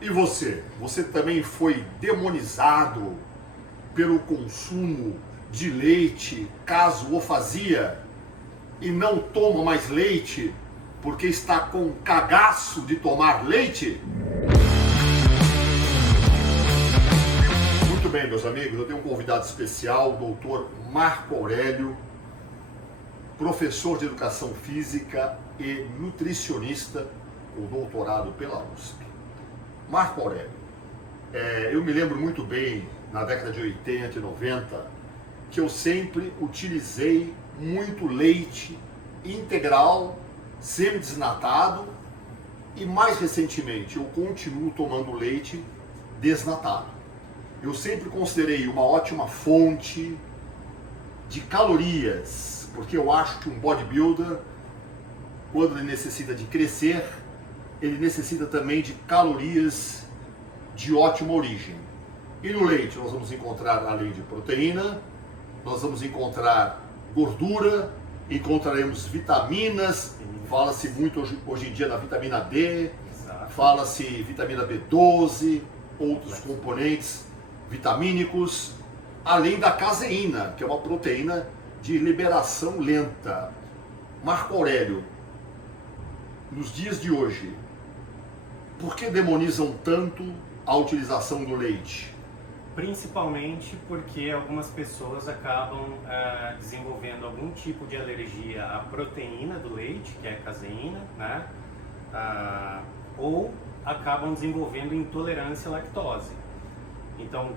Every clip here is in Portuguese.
E você? Você também foi demonizado pelo consumo de leite, caso o fazia, e não toma mais leite porque está com cagaço de tomar leite? Muito bem, meus amigos, eu tenho um convidado especial, o doutor Marco Aurélio, professor de Educação Física e nutricionista, com doutorado pela USP. Marco Aurélio, eu me lembro muito bem, na década de 80 e 90, que eu sempre utilizei muito leite integral, semidesnatado, e mais recentemente eu continuo tomando leite desnatado. Eu sempre considerei uma ótima fonte de calorias, porque eu acho que um bodybuilder, quando ele necessita de crescer, ele necessita também de calorias de ótima origem. E no leite nós vamos encontrar, além de proteína, nós vamos encontrar gordura, encontraremos vitaminas, fala-se muito hoje em dia da vitamina D, fala-se vitamina B12, outros componentes vitamínicos, além da caseína, que é uma proteína de liberação lenta. Marco Aurélio, nos dias de hoje, por que demonizam tanto a utilização do leite? Principalmente porque algumas pessoas acabam desenvolvendo algum tipo de alergia à proteína do leite, que é a caseína, né? Ou acabam desenvolvendo intolerância à lactose. Então,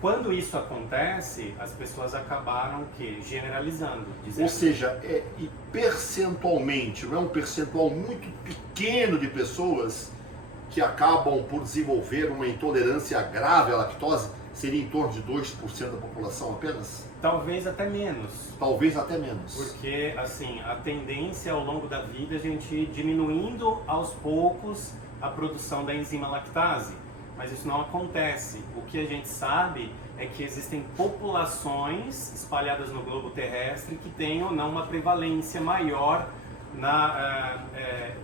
quando isso acontece, as pessoas acabaram generalizando. Ou seja, e percentualmente, não é um percentual muito pequeno de pessoas que acabam por desenvolver uma intolerância grave à lactose? Seria em torno de 2% da população apenas? Talvez até menos. Talvez até menos. Porque, assim, a tendência ao longo da vida é a gente ir diminuindo aos poucos a produção da enzima lactase. Mas isso não acontece. O que a gente sabe é que existem populações espalhadas no globo terrestre que têm ou não uma prevalência maior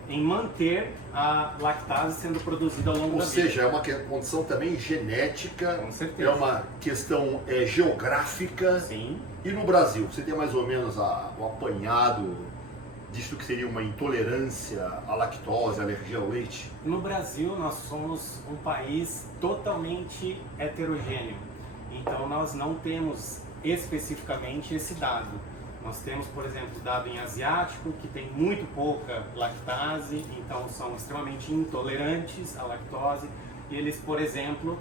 em manter a lactase sendo produzida ao longo da vida. Ou seja, é uma condição também genética, com certeza. É uma questão geográfica. Sim. E no Brasil, você tem mais ou menos o apanhado disso que seria uma intolerância à lactose, alergia ao leite? No Brasil, nós somos um país totalmente heterogêneo. Então, nós não temos especificamente esse dado. Nós temos, por exemplo, dado em asiático, que tem muito pouca lactase, então são extremamente intolerantes à lactose, e eles, por exemplo,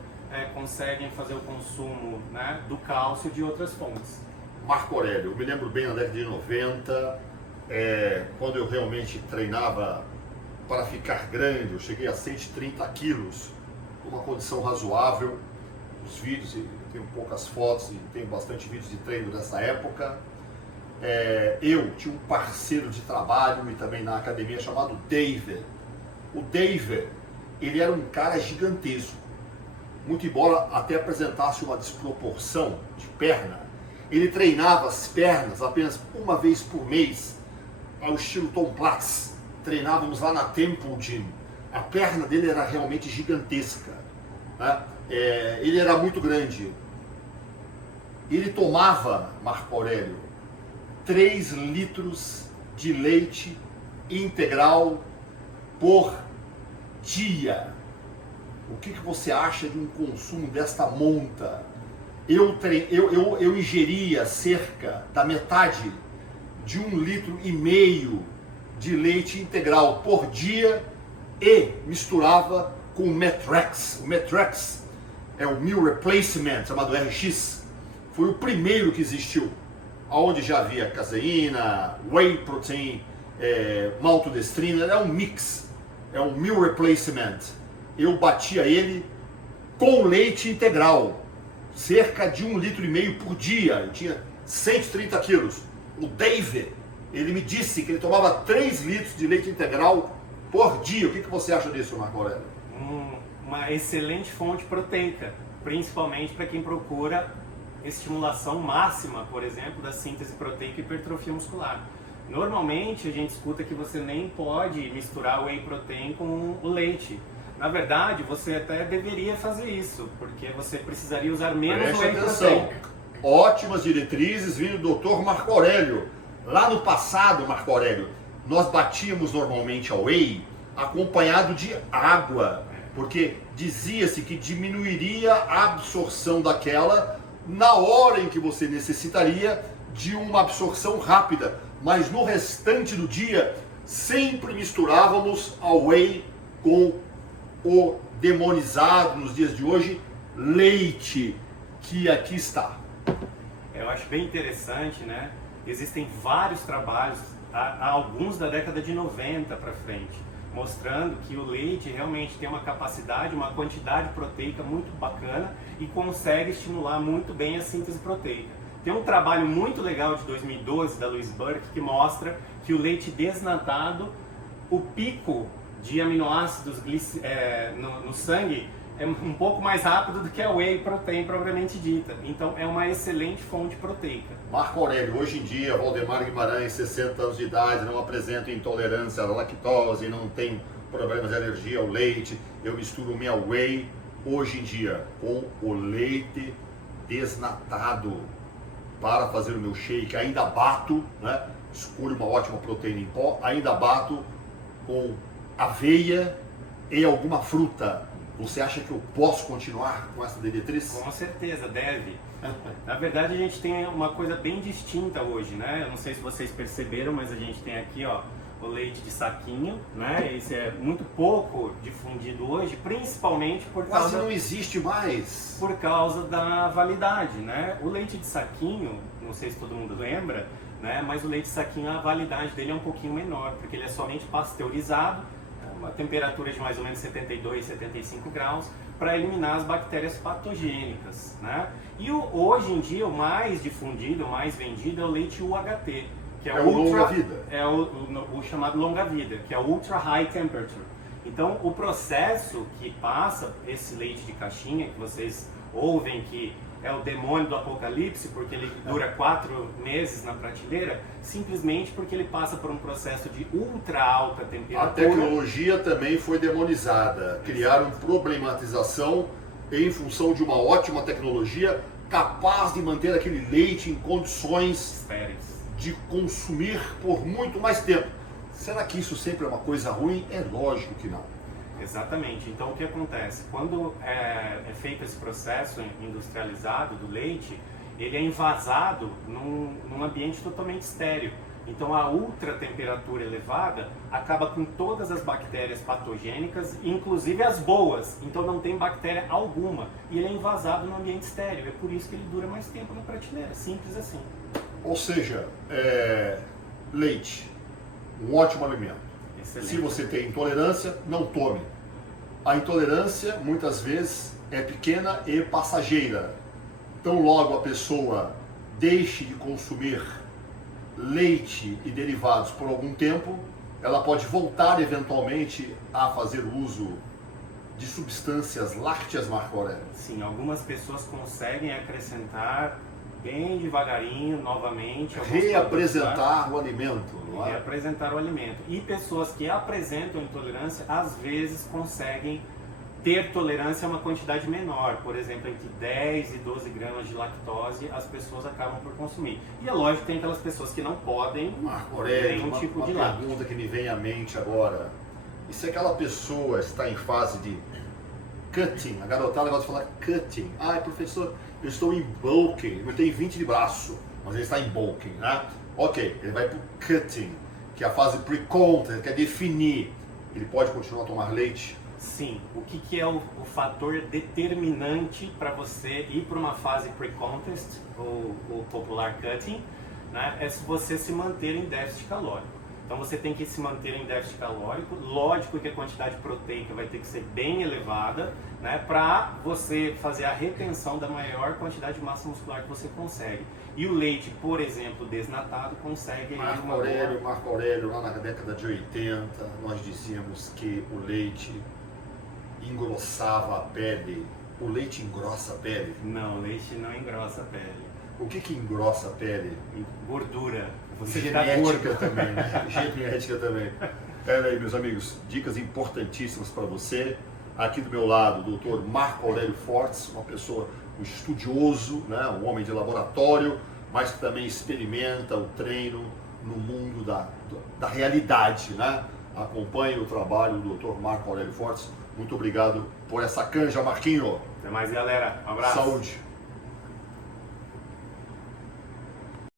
conseguem fazer o consumo, né, do cálcio de outras fontes. Marco Aurélio, eu me lembro bem na década de 90, quando eu realmente treinava para ficar grande, eu cheguei a 130 quilos, uma condição razoável. Os vídeos, eu tenho poucas fotos e tenho bastante vídeos de treino dessa época. Eu tinha um parceiro de trabalho e também na academia chamado David. O David, ele era um cara gigantesco, muito embora até apresentasse uma desproporção de perna. Ele treinava as pernas apenas uma vez por mês, ao estilo Tom Platz. Treinávamos lá na Temple Gym. A perna dele era realmente gigantesca, né? Ele era muito grande. Ele tomava, Marco Aurélio, 3 litros de leite integral por dia. O que você acha de um consumo desta monta? Eu ingeria cerca da metade de 1,5 litro de leite integral por dia e misturava com o Met-Rx. O Met-Rx é o Meal Replacement, chamado RX. Foi o primeiro que existiu, onde já havia caseína, whey protein, maltodestrina. É um mix, é um Meal Replacement. Eu batia ele com leite integral, cerca de 1,5 litro por dia. Eu tinha 130 quilos. O David, ele me disse que ele tomava 3 litros de leite integral por dia. O que você acha disso, Marco Aurélio? Uma excelente fonte proteica, principalmente para quem procura estimulação máxima, por exemplo, da síntese proteica e hipertrofia muscular. Normalmente a gente escuta que você nem pode misturar o whey protein com o leite, Na verdade, você até deveria fazer isso, porque você precisaria usar menos Preste whey atenção. protein. Ótimas diretrizes vindo do Dr. Marco Aurélio. Lá no passado, Marco Aurélio, nós batíamos normalmente a whey acompanhado de água, porque dizia-se que diminuiria a absorção daquela na hora em que você necessitaria de uma absorção rápida, mas no restante do dia sempre misturávamos a whey com o demonizado, nos dias de hoje, leite, que aqui está. Eu acho bem interessante, né? Existem vários trabalhos, há alguns da década de 90 para frente, mostrando que o leite realmente tem uma capacidade, uma quantidade proteica muito bacana e consegue estimular muito bem a síntese proteica. Tem um trabalho muito legal de 2012 da Louise Burke que mostra que o leite desnatado, o pico de aminoácidos no sangue é um pouco mais rápido do que a whey protein propriamente dita. Então é uma excelente fonte proteica. Marco Aurélio, hoje em dia, Valdemar Guimarães, 60 anos de idade, não apresenta intolerância à lactose, não tem problemas de alergia ao leite. Eu misturo minha whey hoje em dia com o leite desnatado para fazer o meu shake. Ainda bato, né? Escolho uma ótima proteína em pó, ainda bato com aveia e alguma fruta. Você acha que eu posso continuar com essa diretriz? Com certeza, deve. Na verdade, a gente tem uma coisa bem distinta hoje, né? Eu não sei se vocês perceberam, mas a gente tem aqui, ó, o leite de saquinho, né? Esse é muito pouco difundido hoje, principalmente Quase não existe mais. por causa da validade, né? O leite de saquinho, não sei se todo mundo lembra, né? Mas o leite de saquinho, a validade dele é um pouquinho menor, porque ele é somente pasteurizado, uma temperatura de mais ou menos 72, 75 graus, para eliminar as bactérias patogênicas, né? E hoje em dia o mais difundido, o mais vendido é o leite UHT, que é o longa-vida. É o chamado longa-vida, que é o Ultra High Temperature. Então o processo que passa esse leite de caixinha, que vocês ouvem que é o demônio do apocalipse, porque ele dura 4 meses na prateleira, simplesmente porque ele passa por um processo de ultra alta temperatura. A tecnologia também foi demonizada. Criaram problematização em função de uma ótima tecnologia capaz de manter aquele leite em condições Estéreis. de consumir por muito mais tempo. Será que isso sempre é uma coisa ruim? É lógico que não. Exatamente. Então o que acontece? Quando é feito esse processo industrializado do leite, ele é envasado num ambiente totalmente estéril. Então a ultra temperatura elevada acaba com todas as bactérias patogênicas, inclusive as boas. Então não tem bactéria alguma. E ele é envasado no ambiente estéril. É por isso que ele dura mais tempo na prateleira. Simples assim. Ou seja, leite, um ótimo alimento. Excelente. Se você tem intolerância, não tome. A intolerância muitas vezes é pequena e passageira. Então logo a pessoa deixe de consumir leite e derivados por algum tempo, ela pode voltar eventualmente a fazer uso de substâncias lácteas, Marco Aurélio. Sim, algumas pessoas conseguem acrescentar bem devagarinho, novamente, Reapresentar o alimento, não é? reapresentar o alimento. E pessoas que apresentam intolerância, às vezes conseguem ter tolerância a uma quantidade menor, por exemplo, entre 10 e 12 gramas de lactose, as pessoas acabam por consumir. E é lógico que tem aquelas pessoas que não podem Marco Aurélio, nenhum tipo de uma láctose. pergunta que me vem à mente agora. E se aquela pessoa está em fase de cutting, a garotada gosta de falar cutting. Ah, professor, eu estou em bulking, eu tenho 20 de braço, mas ele está em bulking, né? Ok, ele vai para o cutting, que é a fase pre-content, que é definir. Ele pode continuar a tomar leite? Sim, o que é o fator determinante para você ir para uma fase pre-contest, o popular cutting, né? É se você se manter em déficit calórico. Então você tem que se manter em déficit calórico, lógico que a quantidade proteica vai ter que ser bem elevada, né, para você fazer a retenção da maior quantidade de massa muscular que você consegue. E o leite, por exemplo, desnatado, consegue... Marco Aurélio, lá na década de 80, nós dizíamos que o leite engrossava a pele. O leite engrossa a pele? Não, o leite não engrossa a pele. O que engrossa a pele? Gordura. Você Genética também, né? Genética também. Aí, meus amigos, dicas importantíssimas para você. Aqui do meu lado, o Dr. Marco Aurélio Fortes, uma pessoa, um estudioso, né? Um homem de laboratório, mas que também experimenta o treino no mundo da realidade, né? Acompanhe o trabalho do Dr. Marco Aurélio Fortes. Muito obrigado por essa canja, Marquinho. Até mais, galera. Um abraço. Saúde.